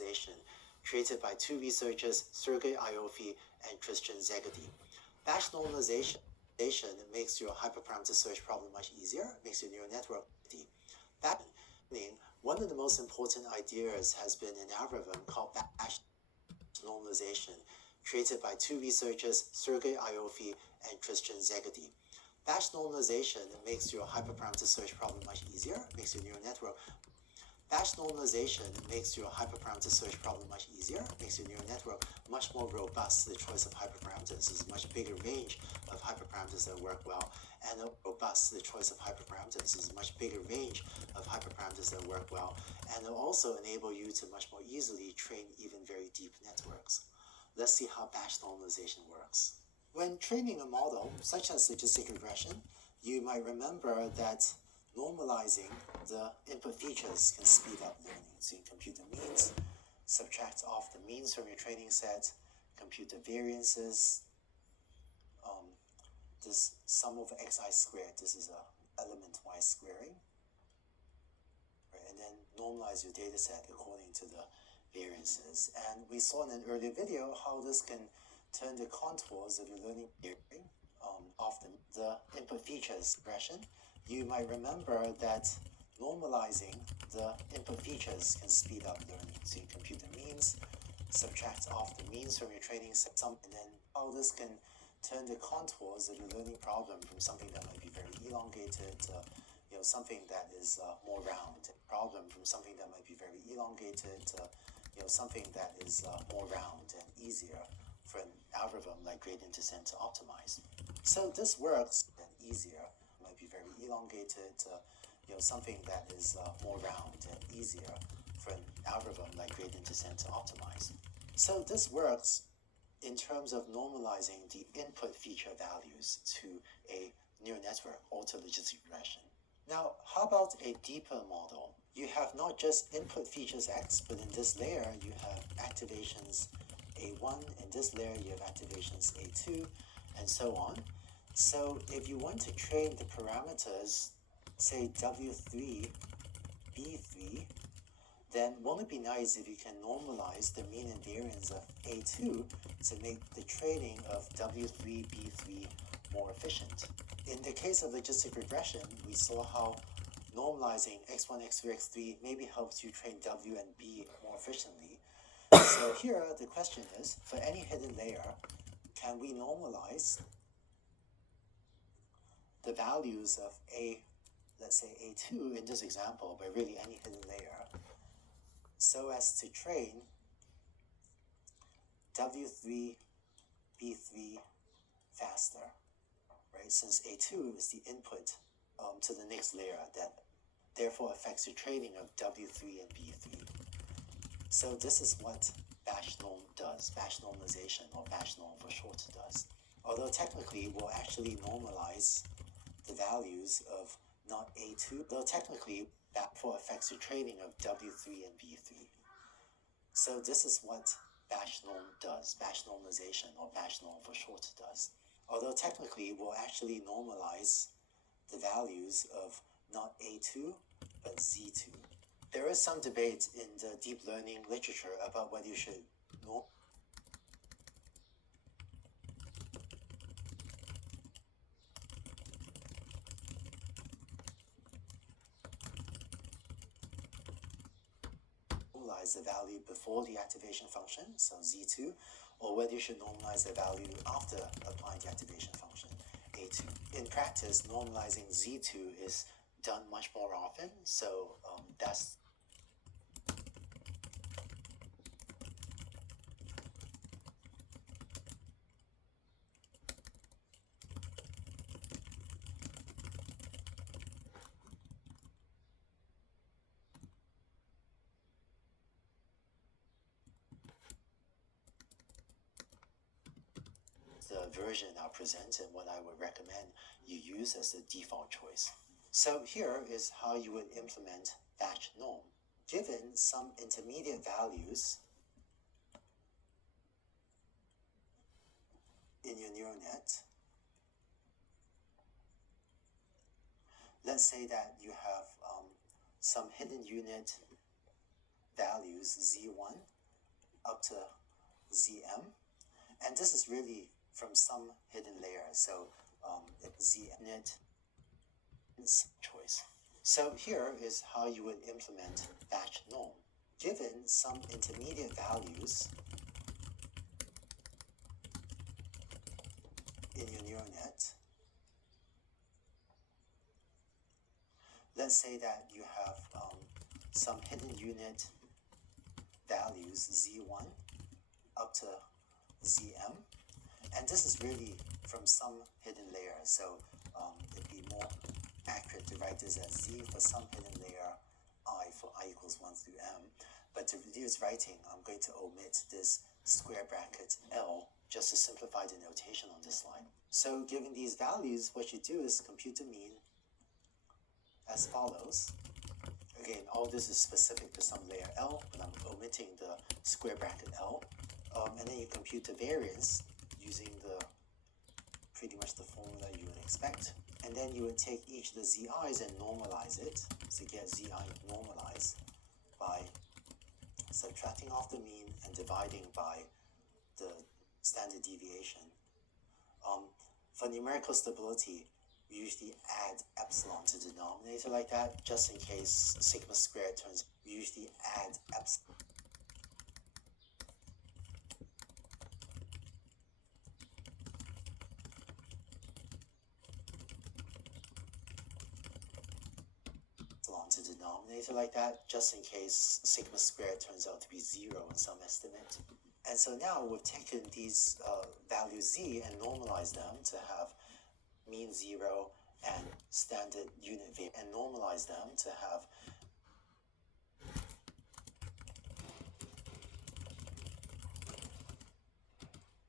normalization created by two researchers, Sergei Ioffe and Christian Szegedy. Batch normalization makes your hyperparameter search problem much easier, makes your neural network batch. One of the most important ideas has been an algorithm called batch normalization, created by two researchers, Sergei Ioffe and Christian Szegedy. Batch normalization makes your hyperparameter search problem much easier, makes your neural network. Batch normalization makes your hyperparameter search problem much easier, makes your neural network much more robust to the choice of hyperparameters. There's a much bigger range of hyperparameters that work well, and robust to the choice of hyperparameters. There's a much bigger range of hyperparameters that work well, and it'll also enable you to much more easily train even very deep networks. Let's see how batch normalization works. When training a model, such as logistic regression, you might remember that normalizing the input features can speed up learning. So you compute the means, subtract off the means from your training set, compute the variances, this sum over xi squared, this is a element-wise squaring, right? And then normalize your data set according to the variances. And we saw in an earlier video how this can turn the contours of your learning theory of the input features regression. You might remember that normalizing the input features can speed up learning. So you compute the means, subtract off the means from your training set, and then how this can turn the contours of your learning problem from something that might be very elongated to something that is more round. Problem from something that might be very elongated to something that is more round and easier for an algorithm like gradient descent to optimize. So this works and easier, might be very elongated to something that is more round and easier for an algorithm like gradient descent to optimize. So this works in terms of normalizing the input feature values to a neural network or to logistic regression. Now, how about a deeper model? You have not just input features X, but in this layer you have activations A1, in this layer you have activations A2, and so on. So if you want to train the parameters, say W3, B3, then won't it be nice if you can normalize the mean and variance of A2 to make the training of W3, B3 more efficient? In the case of logistic regression, we saw how normalizing x1, x2, x3 maybe helps you train W and B more efficiently. So here the question is, for any hidden layer, can we normalize the values of A, let's say A2 in this example, but really any hidden layer, so as to train W3, B3 faster, right? Since A2 is the input to the next layer that therefore affects your training of W3 and B3. So this is what batch norm does, batch normalization, or batch norm for short does. Although technically we'll actually normalize the values of not A2, though technically that for affects your training of W3 and B3. So this is what batch norm does, batch normalization, or batch norm for short does. Although technically we'll actually normalize the values of not A2, but Z2. There is some debate in the deep learning literature about whether you should normalize the value before the activation function, so Z2, or whether you should normalize the value after applying the activation function, A2. In practice, normalizing Z2 is done much more often, so that's the version I'll present and what I would recommend you use as the default choice. So here is how you would implement batch norm. Given some intermediate values in your neural net, let's say that you have some hidden unit values z1 up to zm, and this is really from some hidden layer. So it's znet choice. So here is how you would implement batch norm. Given some intermediate values in your neural net, let's say that you have some hidden unit values z1 up to zm, and this is really from some hidden layer. So it'd be more accurate to write this as z for some hidden layer I for I equals 1 through m. But to reduce writing, I'm going to omit this square bracket L just to simplify the notation on this slide. So given these values, what you do is compute the mean as follows. Again, all this is specific to some layer L, but I'm omitting the square bracket L. And then you compute the variance using pretty much the formula you would expect. And then you would take each of the zi's and normalize it. So get zi normalized by subtracting off the mean and dividing by the standard deviation. For numerical stability, we usually add epsilon to the denominator like that, just in case sigma squared turns. We usually add epsilon. To the denominator like that, just in case sigma squared turns out to be 0 in some estimate. And so now we've taken these values z and normalized them to have mean 0 and standard unit variance, and normalize them to have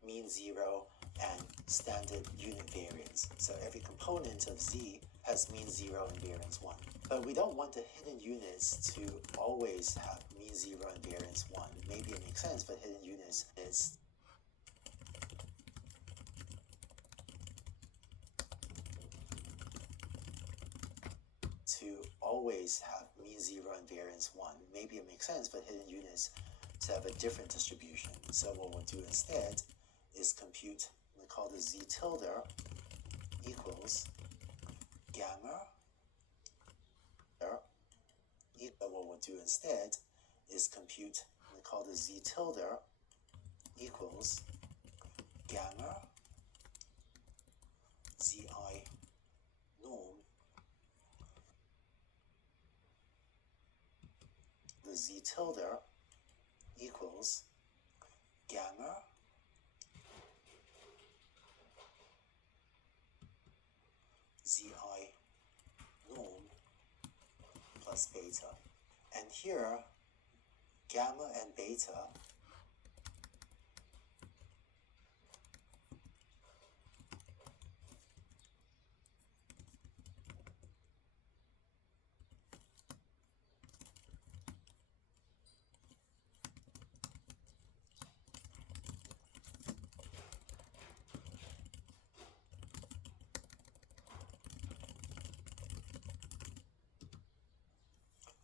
mean 0 and standard unit variance. So every component of z has mean 0 and variance 1. But we don't want the hidden units to always have mean 0 and variance 1. Maybe it makes sense, but hidden units is to always have mean 0 and variance 1. Maybe it makes sense, but hidden units to have a different distribution. So what we'll do instead is compute, we call this z tilde equals gamma. What we'll do instead is compute, we call this z tilde equals gamma zi norm. The z tilde equals gamma zi norm plus beta. And here, gamma and beta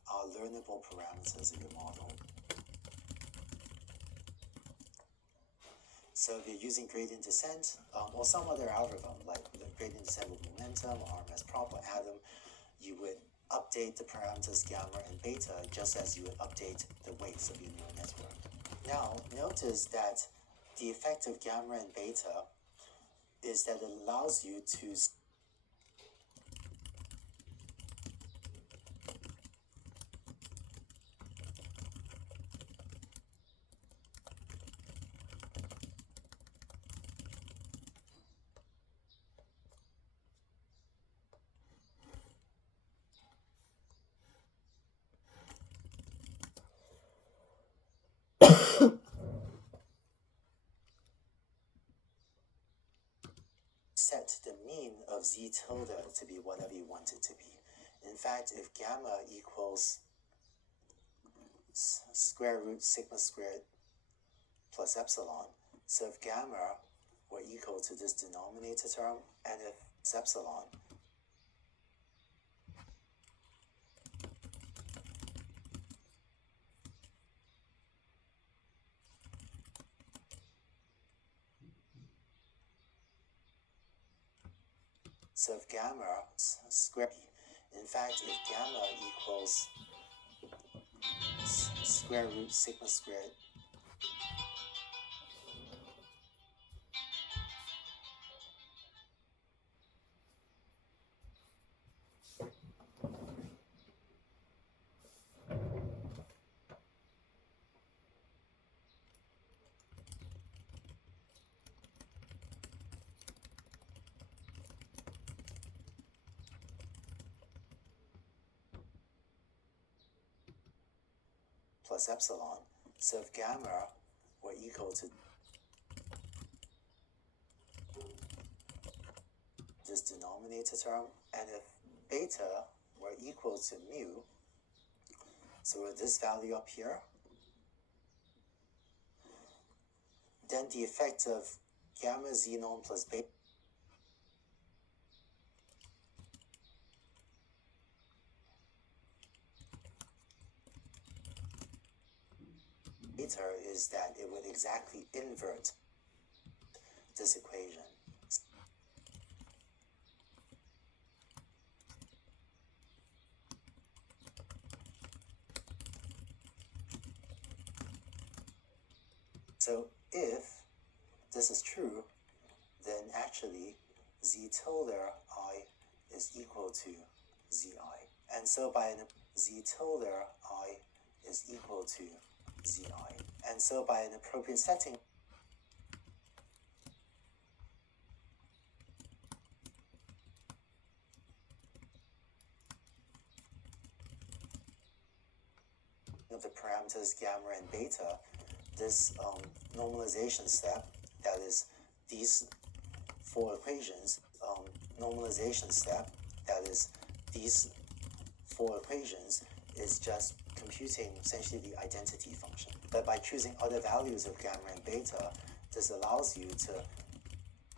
are learnable parameters in your model. So if you're using gradient descent or some other algorithm like the gradient descent with momentum or RMS prop or atom, you would update the parameters gamma and beta just as you would update the weights of your neural network. Now, notice that the effect of gamma and beta is that it allows you to set the mean of z tilde to be whatever you want it to be. In fact, if gamma equals square root sigma squared plus epsilon, so if gamma were equal to this denominator term, and if epsilon So if gamma square, in fact, if gamma equals square root sigma squared plus epsilon, so if gamma were equal to this denominator term, and if beta were equal to mu, so with this value up here, then the effect of gamma z norm plus beta is that it would exactly invert this equation. So if this is true, then actually z tilde I is equal to zi. And so by an z tilde I is equal to zi. And so by an appropriate setting, of the parameters gamma and beta, this normalization step, that is these four equations, normalization step, that is these four equations, is just computing essentially the identity function. But by choosing other values of gamma and beta, this allows you to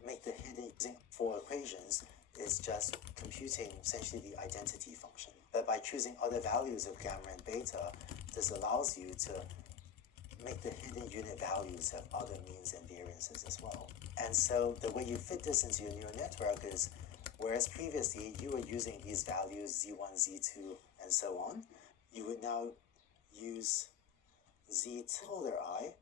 make the hidden four equations is just computing essentially the identity function. But by choosing other values of gamma and beta, this allows you to make the hidden unit values have other means and variances as well. And so the way you fit this into your neural network is, whereas previously you were using these values z1, z2, and so on, you would now use z tilde I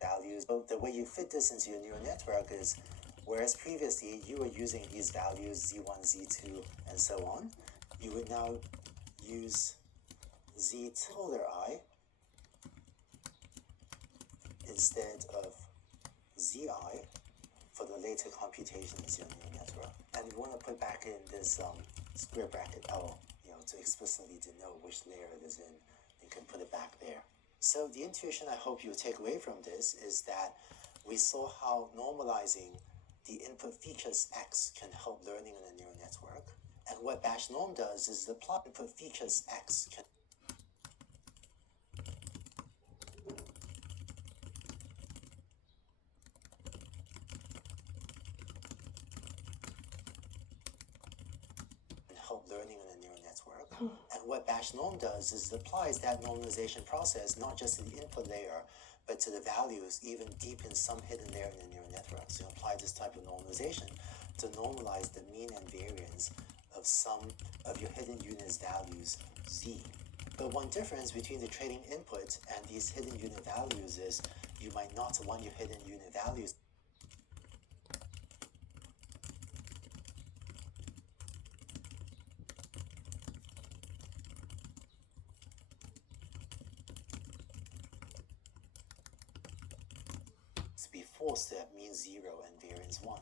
values. So the way you fit this into your neural network is, whereas previously you were using these values z1, z2, and so on, you would now use z tilde I instead of zi for the later computations in your neural network. And we want to put back in this square bracket L, to explicitly denote which layer it is in. You can put it back there. So the intuition I hope you take away from this is that we saw how normalizing the input features X can help learning in a neural network. And what Bash norm does is the plot input features X can help learning in a neural network. And what Bash norm does is it applies that normalization process not just to the input layer, but to the values even deep in some hidden layer in the neural network. So you apply this type of normalization to normalize the mean and variance of some of your hidden units values z. But one difference between the training input and these hidden unit values is you might not want your hidden unit values to be forced to have mean 0 and variance 1.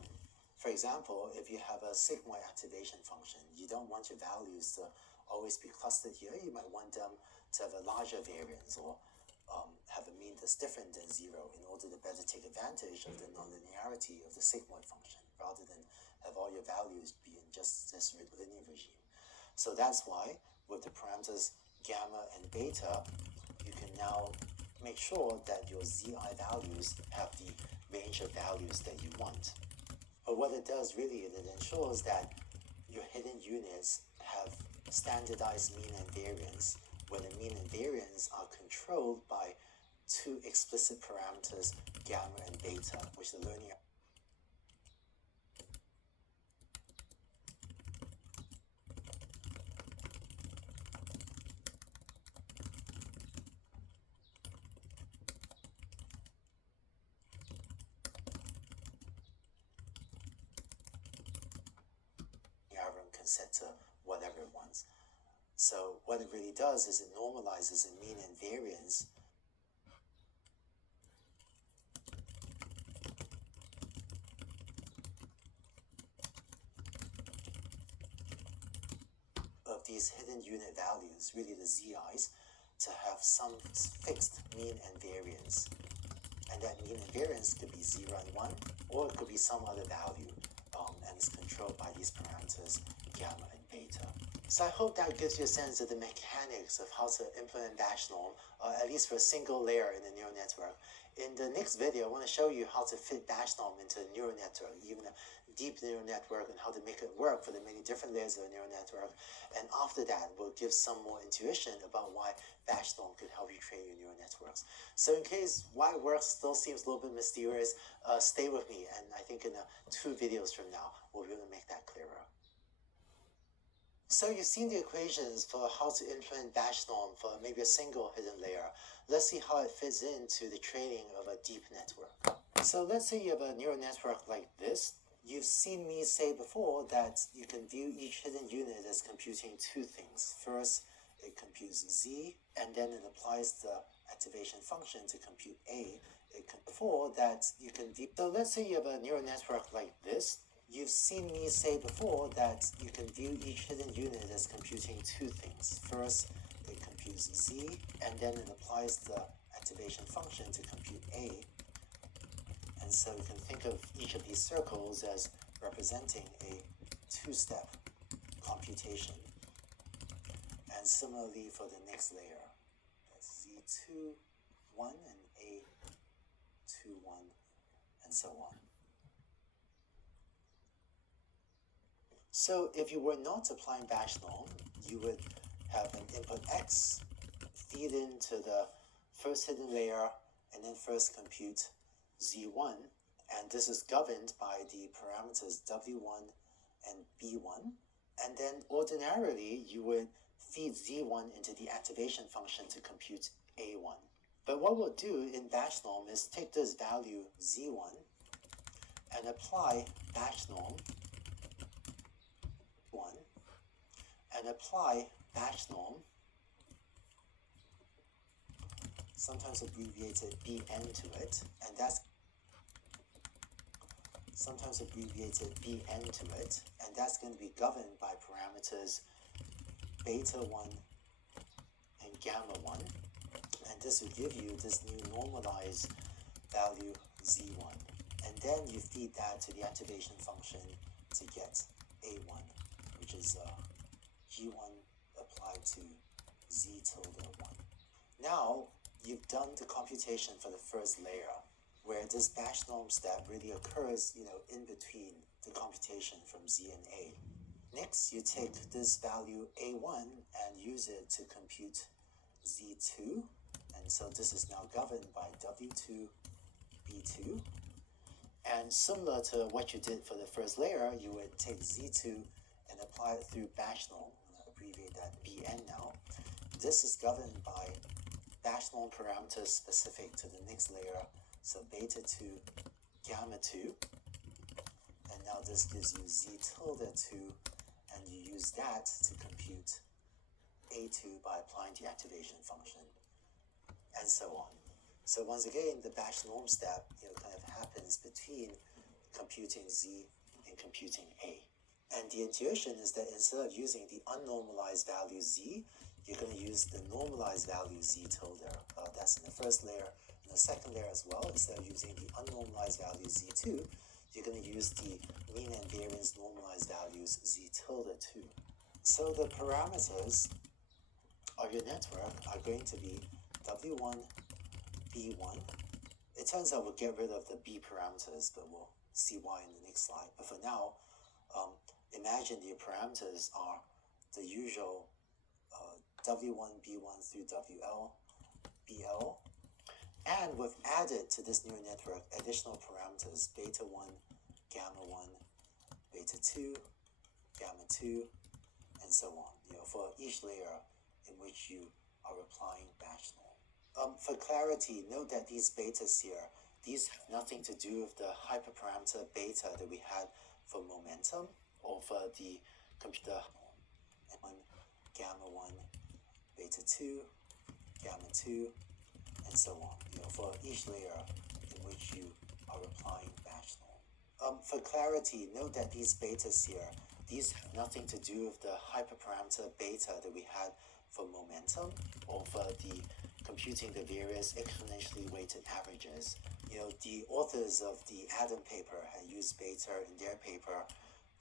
For example, if you have a sigmoid activation function, you don't want your values to always be clustered here. You might want them to have a larger variance or have a mean that's different than 0 in order to better take advantage of the nonlinearity of the sigmoid function, rather than have all your values be in just this linear regime. So that's why with the parameters gamma and beta, you can now make sure that your zi values have the range of values that you want. But what it does really is it ensures that your hidden units have standardized mean and variance, where the mean and variance are controlled by two explicit parameters, gamma and beta, which the learning and set to whatever it wants. So what it really does is it normalizes the mean and variance of these hidden unit values, really the zi's, to have some fixed mean and variance. And that mean and variance could be 0 and 1, or it could be some other value, and it's controlled by these parameters gamma and beta. So I hope that gives you a sense of the mechanics of how to implement Batch norm, at least for a single layer in a neural network. In the next video, I want to show you how to fit Batch norm into a neural network, even a deep neural network, and how to make it work for the many different layers of a neural network. And after that, we'll give some more intuition about why Batch norm could help you train your neural networks. So in case why it works still seems a little bit mysterious, stay with me, and I think in 2 videos from now, we'll be able to make that clearer. So you've seen the equations for how to implement Batch norm for maybe a single hidden layer. Let's see how it fits into the training of a deep network. So let's say you have a neural network like this. You've seen me say before that you can view each hidden unit as computing 2 things. First, it computes Z, and then it applies the activation function to compute A. Before that, you can view. So let's say you have a neural network like this. You've seen me say before that you can view each hidden unit as computing 2 things. First, it computes Z, and then it applies the activation function to compute A. And so you can think of each of these circles as representing a 2-step computation. And similarly for the next layer, that's Z2, 1, and A2, 1, and so on. So if you were not applying Batch norm, you would have an input X feed into the first hidden layer and then first compute Z1, and this is governed by the parameters W1 and B1, and then ordinarily you would feed Z1 into the activation function to compute A1. But what we'll do in Batch norm is take this value Z1 and apply Batch norm and apply Batch norm, sometimes abbreviated Bn to it, and that's sometimes abbreviated Bn to it, and that's going to be governed by parameters beta 1 and gamma 1, and this will give you this new normalized value Z1, and then you feed that to the activation function to get A1, which is G1 applied to Z tilde 1. Now, you've done the computation for the first layer, where this Batch norm step really occurs, in between the computation from Z and A. Next, you take this value A1 and use it to compute Z2, and so this is now governed by W2, B2. And similar to what you did for the first layer, you would take Z2 and apply it through Batch norm. Abbreviate that Bn now. This is governed by Batch norm parameters specific to the next layer, so beta 2, gamma 2, and now this gives you Z tilde 2, and you use that to compute A2 by applying the activation function, and so on. So once again, the Batch norm step kind of happens between computing Z and computing A. And the intuition is that instead of using the unnormalized value Z, you're going to use the normalized value Z tilde. That's in the first layer. In the second layer as well, instead of using the unnormalized value Z2, you're going to use the mean and variance normalized values Z tilde 2. So the parameters of your network are going to be W1, B1. It turns out we'll get rid of the B parameters, but we'll see why in the next slide. But for now, imagine the parameters are the usual W1, B1 through WL, BL, and we've added to this neural network additional parameters, beta 1, gamma 1, beta 2, gamma 2, and so on, for each layer in which you are applying Batch norm. For clarity, note that these betas here, these have nothing to do with the hyperparameter beta that we had for momentum, or for the compute the 1, gamma 1, beta 2, gamma 2, and so on, for each layer in which you are applying batch norm. For clarity, note that these betas here, these have nothing to do with the hyperparameter beta that we had for momentum or for the computing the various exponentially weighted averages. The authors of the Adam paper had used beta in their paper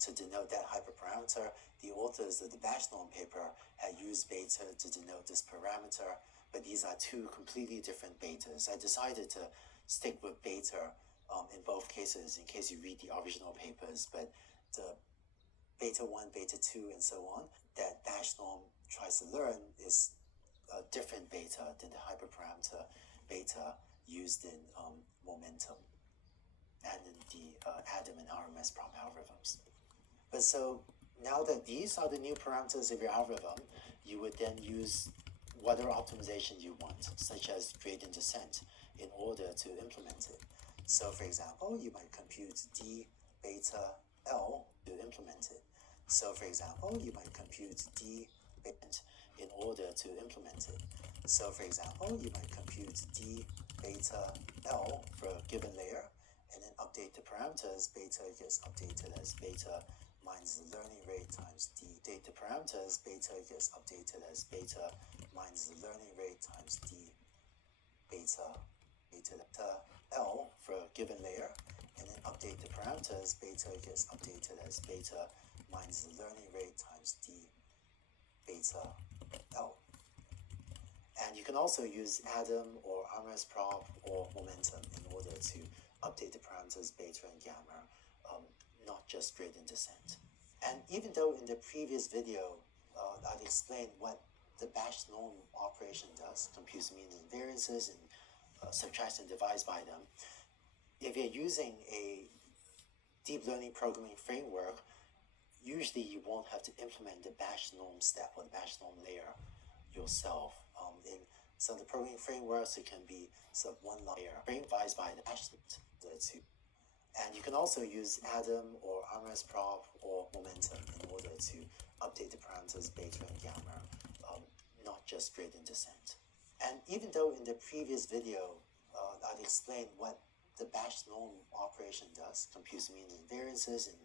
to denote that hyperparameter. The authors of the batch norm paper had used beta to denote this parameter, but these are two completely different betas. I decided to stick with beta in both cases in case you read the original papers, but the beta 1, beta 2, and so on that batch norm tries to learn is a different beta than the hyperparameter beta used in momentum and in the Adam and RMS prop algorithms. But so now that these are the new parameters of your algorithm, you would then use whatever optimization you want, such as gradient descent, in order to implement it. So for example, you might compute d beta L to implement it. So for example, you might compute d beta in order to implement it. So for example, you might compute d beta L for a given layer, and then update the parameters. Beta gets updated as beta minus the learning rate times d. Update the parameters. Beta gets updated as beta minus the learning rate times d beta L for a given layer, and then update the parameters. Beta gets updated as beta minus the learning rate times d beta L. And you can also use Adam or RMS prop or momentum in order to update the parameters beta and gamma, not just gradient descent. And even though in the previous video I'd explained what the batch norm operation does, computes means and variances and subtracts and divides by them, if you're using a deep learning programming framework, usually you won't have to implement the batch norm step or the batch norm layer yourself. In some of the programming frameworks, it can be sort of one layer divides by the batch the two. And you can also use Adam or RMS prop or momentum in order to update the parameters beta and gamma, not just gradient descent. And even though in the previous video I'd explained what the batch norm operation does, computes means and variances and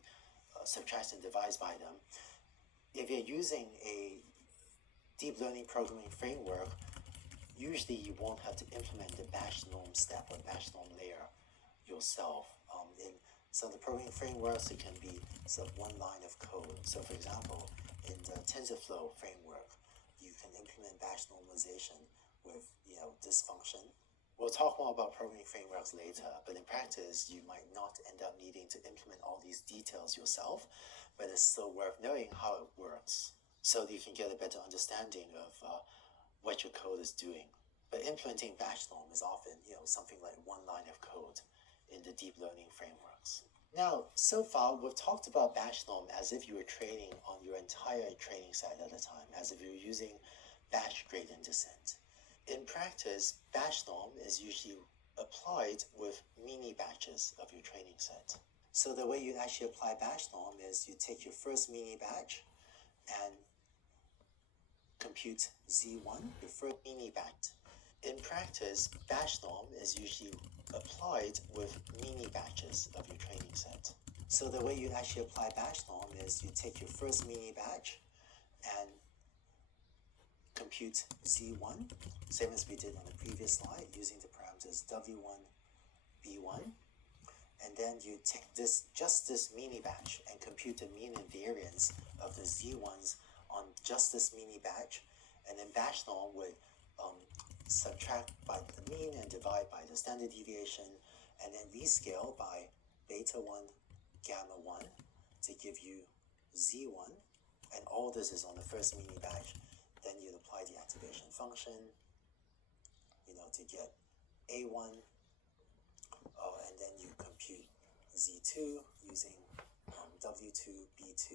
subtracts and divides by them, if you're using a deep learning programming framework, usually you won't have to implement the batch norm step or batch norm layer yourself. In some of the programming frameworks, it can be sort of one line of code. So for example, in the TensorFlow framework, you can implement batch normalization with this function. We'll talk more about programming frameworks later, but in practice, you might not end up needing to implement all these details yourself, but it's still worth knowing how it works so that you can get a better understanding of what your code is doing. But implementing batch norm is often, something like one line of code in the deep learning frameworks. Now, so far, we've talked about batch norm as if you were training on your entire training set at a time, as if you were using batch gradient descent. In practice, batch norm is usually applied with mini batches of your training set. So the way you actually apply batch norm is you take your first mini batch and compute Z1, your first mini batch. In practice, batch norm is usually applied with mini batches of your training set. So the way you actually apply batch norm is you take your first mini batch and compute Z1, same as we did on the previous slide, using the parameters W1, B1, and then you take just this mini batch and compute the mean and variance of the Z1s on just this mini batch, and then batch norm would subtract by the mean and divide by the standard deviation, and then rescale by beta 1, gamma 1 to give you Z1, and all this is on the first mini batch. Then you'd apply the activation function, to get A1, and then you compute Z2 using W2, B2,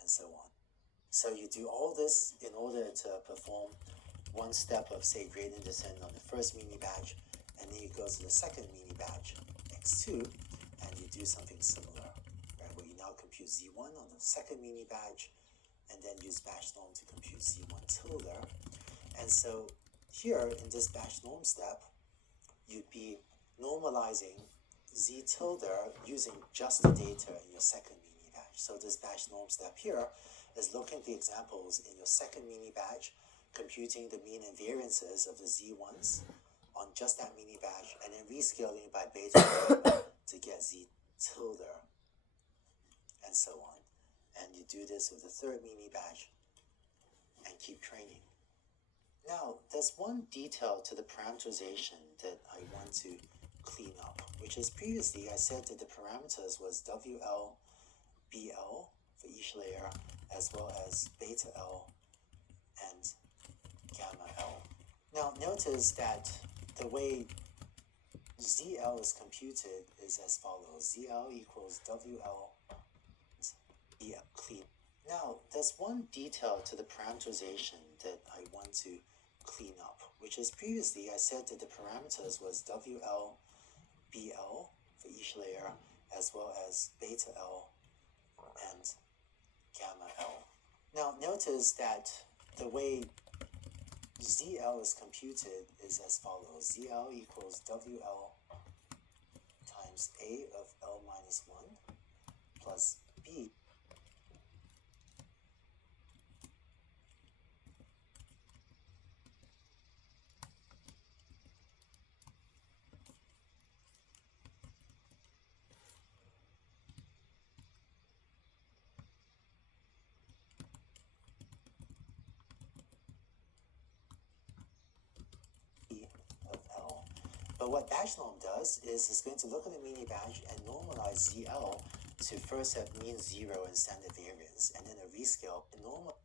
and so on. So you do all this in order to perform one step of, say, gradient descent on the first mini batch, and then you go to the second mini batch, X2, and you do something similar, right, example, you now compute Z1 on the second mini batch, and then use batch norm to compute Z1 tilde. And so here in this batch norm step, you'd be normalizing Z tilde using just the data in your second mini batch. So this batch norm step here is looking at the examples in your second mini batch, computing the mean and variances of the Z1s on just that mini batch, and then rescaling by beta to get Z tilde, and so on. And you do this with the third mini batch and keep training. Now, there's one detail to the parameterization that I want to clean up, which is previously I said that the parameters was WL, BL for each layer, as well as beta L and gamma L. Now, notice that the way ZL is computed is as follows. ZL equals WL BL clean. Now, there's one detail to the parameterization that I want to clean up, which is previously I said that the parameters was WL, BL for each layer, as well as beta L and gamma L. Now, notice that the way ZL is computed is as follows. ZL equals WL times A of L minus 1 plus B of L. But what batch norm does is it's going to look at the mini batch and normalize ZL to first have mean 0 and standard variance, and then a rescale and normalize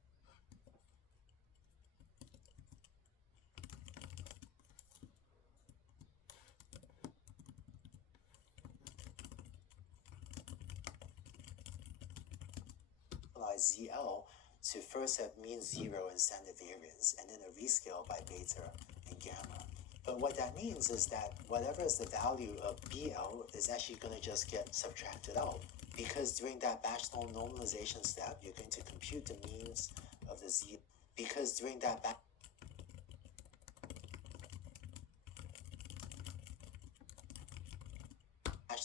ZL to first have mean 0 and standard variance, and then a rescale by beta and gamma. But what that means is that whatever is the value of BL is actually going to just get subtracted out, because during that batch norm normalization step, you're going to compute the means of the Z, because during that batch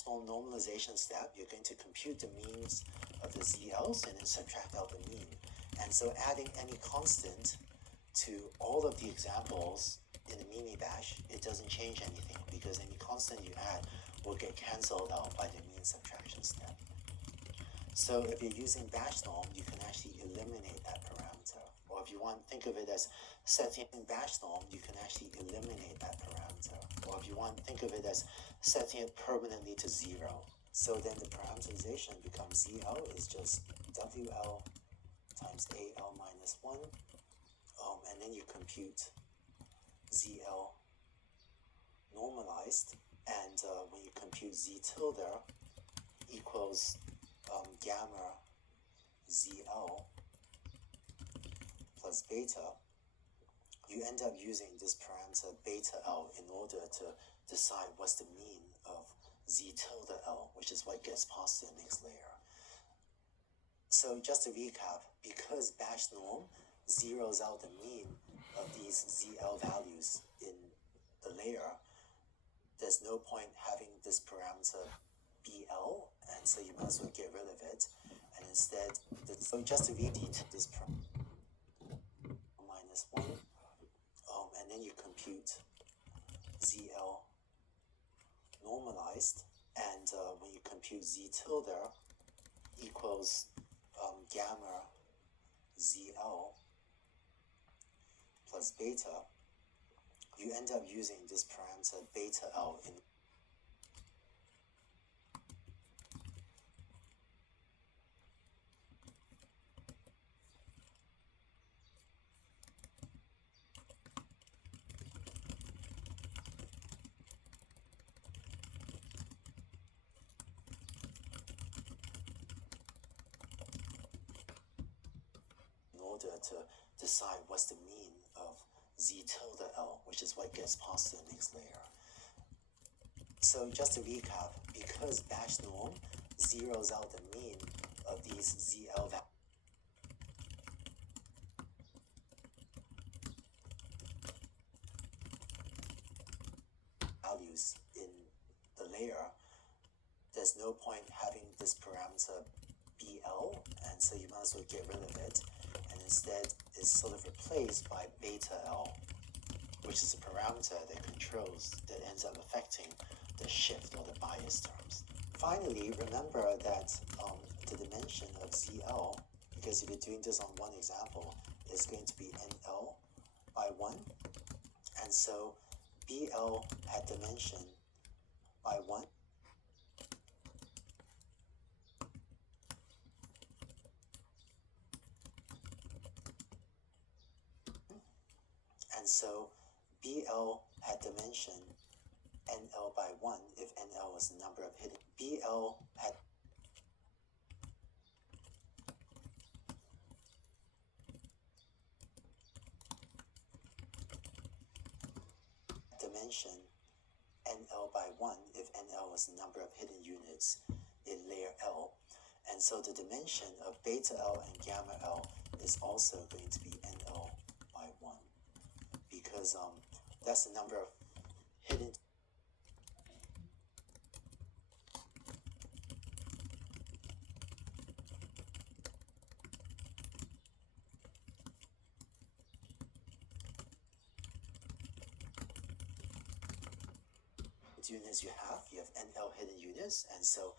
norm normalization step, you're going to compute the means of the ZLs and then subtract out the mean. And so adding any constant to all of the examples in the mini batch, it doesn't change anything, because any constant you add will get cancelled out by the mean subtraction step. So if you're using batch norm, you can actually eliminate that parameter. Or if you want to think of it as setting batch norm, you can actually eliminate that parameter. Or if you want to think of it as setting it permanently to 0. So then the parameterization becomes ZL is just WL times AL minus 1. And then you compute ZL normalized. And when you compute Z tilde equals gamma ZL plus beta, you end up using this parameter beta L in order to decide what's the mean of Z tilde L, which is what gets passed to the next layer. So just to recap, because batch norm zeroes out the mean of these ZL values in the layer, there's no point having this parameter BL, and so you might as well get rid of it. And instead, so just to repeat this minus 1, and then you compute ZL normalized, and when you compute Z tilde equals gamma ZL plus beta, you end up using this parameter beta L in order to decide what's the mean of Z tilde L, which is what gets passed to the next layer. So just to recap, because batch norm zeroes out the mean of these ZL values in the layer, there's no point having this parameter BL, and so you might as well get rid of it, and instead it's sort of replaced by beta L, which is a parameter that controls, that ends up affecting the shift or the bias terms. Finally, remember that the dimension of ZL, because if you're doing this on one example, is going to be NL by 1, and so BL had dimension by 1. And so BL had dimension NL by 1 if NL was the number of hidden. BL had dimension NL by 1 if NL was the number of hidden units in layer L. And so the dimension of beta L and gamma L is also going to be NL by 1, because that's the number of hidden units you have. You have NL hidden units, and so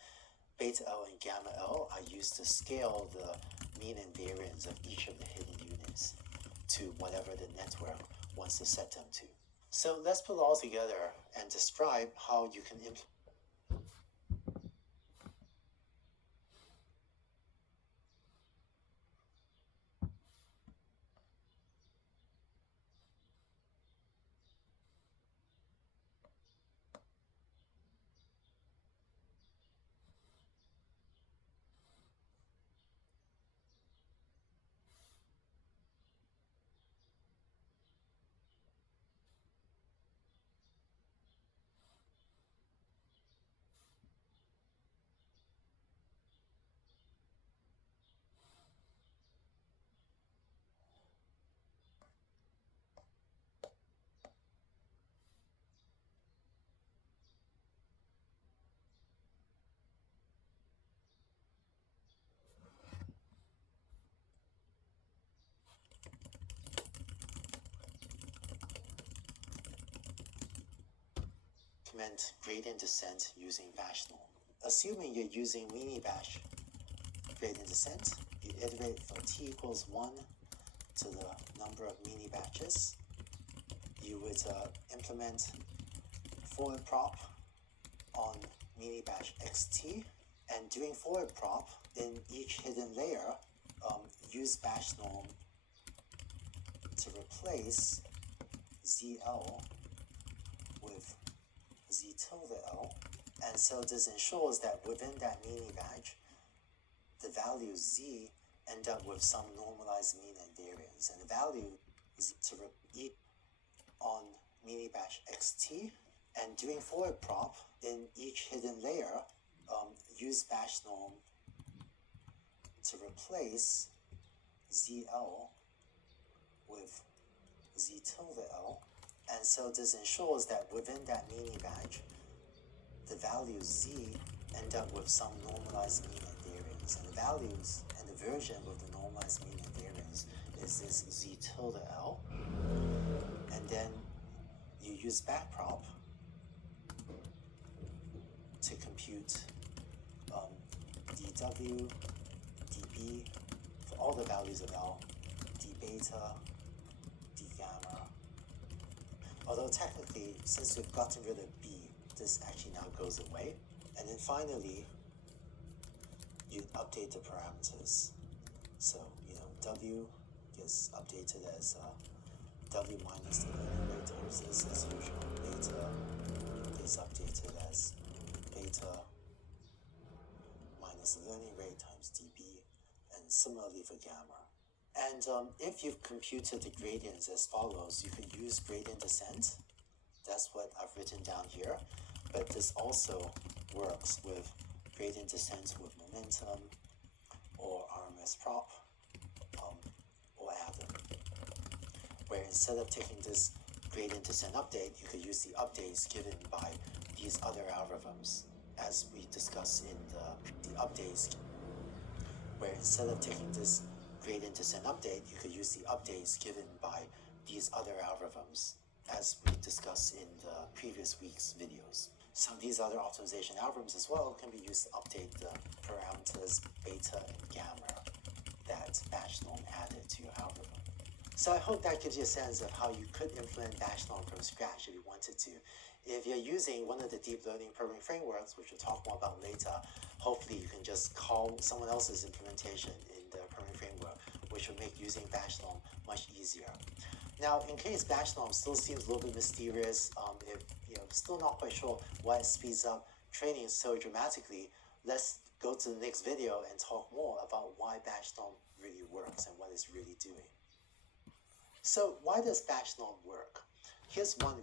beta L and gamma L are used to scale the mean and variance of each of the hidden units to whatever the network wants to set them to. So let's put it all together and describe how you can implement gradient descent using batch norm. Assuming you're using mini-batch gradient descent, you iterate for t equals 1 to the number of mini-batches. You would implement forward prop on mini-batch xt, and doing forward prop in each hidden layer, use batch norm to replace ZL with Z tilde L, and so this ensures that within that mini batch, the value Z end up with some normalized mean and variance, and the value Z to repeat on mini batch xt, and doing forward prop in each hidden layer, use batch norm to replace ZL with Z tilde L. And so this ensures that within that mini batch, the values Z end up with some normalized mean and variance. And the values and the version with the normalized mean and variance is this Z tilde L. And then you use backprop to compute dW, dB for all the values of L, d beta, d gamma. Although technically, since we've gotten rid of B, this actually now goes away. And then finally, you update the parameters. So, W gets updated as W minus the learning rate times this as usual. Beta gets updated as beta minus the learning rate times dB, and similarly for gamma. And if you've computed the gradients as follows, you can use gradient descent. That's what I've written down here. But this also works with gradient descent with momentum, or RMS prop, or atom, where instead of taking this gradient descent update, you could use the updates given by these other algorithms, as we discussed in the updates, where instead of taking this gradient descent update, you could use the updates given by these other algorithms, as we discussed in the previous week's videos. So these other optimization algorithms as well can be used to update the parameters beta and gamma that batch norm added to your algorithm. So I hope that gives you a sense of how you could implement batch norm from scratch if you wanted to. If you're using one of the deep learning programming frameworks, which we'll talk more about later, hopefully you can just call someone else's implementation in the programming framework, which will make using batch norm much easier. Now, in case batch norm still seems a little bit mysterious, if you're still not quite sure why it speeds up training so dramatically, let's go to the next video and talk more about why batch norm really works and what it's really doing. So why does batch norm work? Here's one